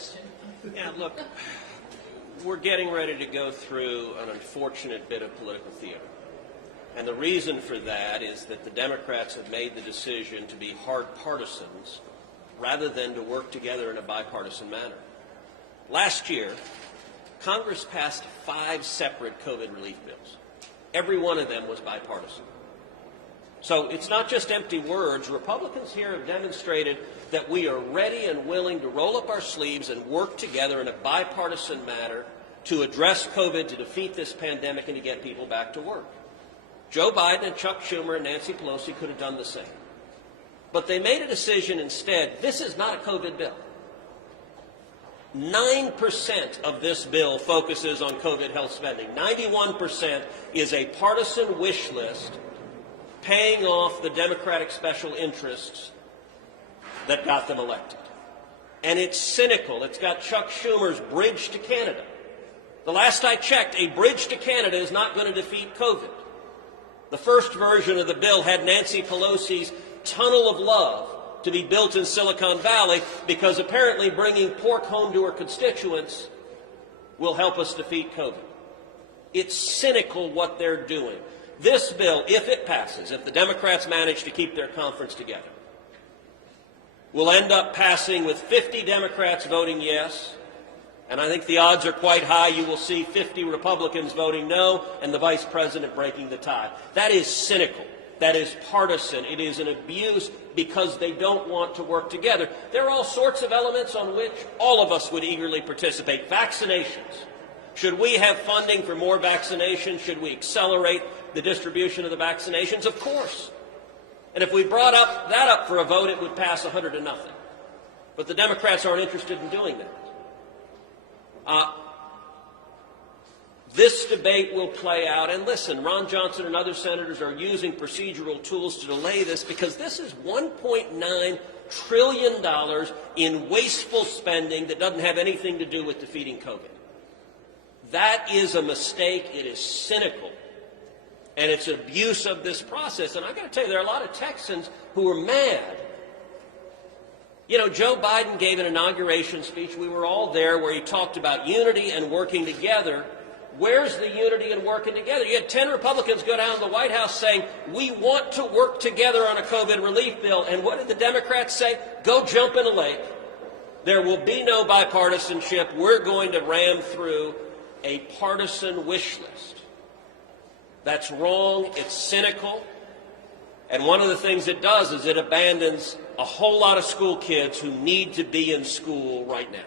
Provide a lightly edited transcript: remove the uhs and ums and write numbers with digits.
question. Yeah, look, we're getting ready to go through an unfortunate bit of political theater. And the reason for that is that the Democrats have made the decision to be hard partisans rather than to work together in a bipartisan manner. Last year, Congress passed 5 separate COVID relief bills. Every one of them was bipartisan. So it's not just empty words. Republicans here have demonstrated that we are ready and willing to roll up our sleeves and work together in a bipartisan manner to address COVID, to defeat this pandemic, and to get people back to work. Joe Biden and Chuck Schumer and Nancy Pelosi could have done the same. But they made a decision instead. This is not a COVID bill. 9% of this bill focuses on COVID health spending. 91% is a partisan wish list paying off the Democratic special interests that got them elected. And it's cynical. It's got Chuck Schumer's bridge to Canada. The last I checked, a bridge to Canada is not going to defeat COVID. The first version of the bill had Nancy Pelosi's tunnel of love to be built in Silicon Valley because apparently bringing pork home to her constituents will help us defeat COVID. It's cynical what they're doing. This bill, if it passes, if the Democrats manage to keep their conference together, will end up passing with 50 Democrats voting yes, and I think the odds are quite high you will see 50 Republicans voting no and the Vice President breaking the tie. That is cynical. That is partisan. It is an abuse because they don't want to work together. There are all sorts of elements on which all of us would eagerly participate. Vaccinations. Should we have funding for more vaccinations? Should we accelerate the distribution of the vaccinations? Of course. And if we brought that up for a vote, it would pass 100 to nothing. But the Democrats aren't interested in doing that. This debate will play out, and listen, Ron Johnson and other senators are using procedural tools to delay this because this is $1.9 trillion in wasteful spending that doesn't have anything to do with defeating COVID. That is a mistake. It is cynical, and it's an abuse of this process. And I've got to tell you, there are a lot of Texans who are mad. You know, Joe Biden gave an inauguration speech. We were all there where he talked about unity and working together. Where's the unity and working together? You had 10 Republicans go down to the White House saying, we want to work together on a COVID relief bill. And what did the Democrats say? Go jump in a lake. There will be no bipartisanship. We're going to ram through a partisan wish list. That's wrong. It's cynical. And one of the things it does is it abandons a whole lot of school kids who need to be in school right now.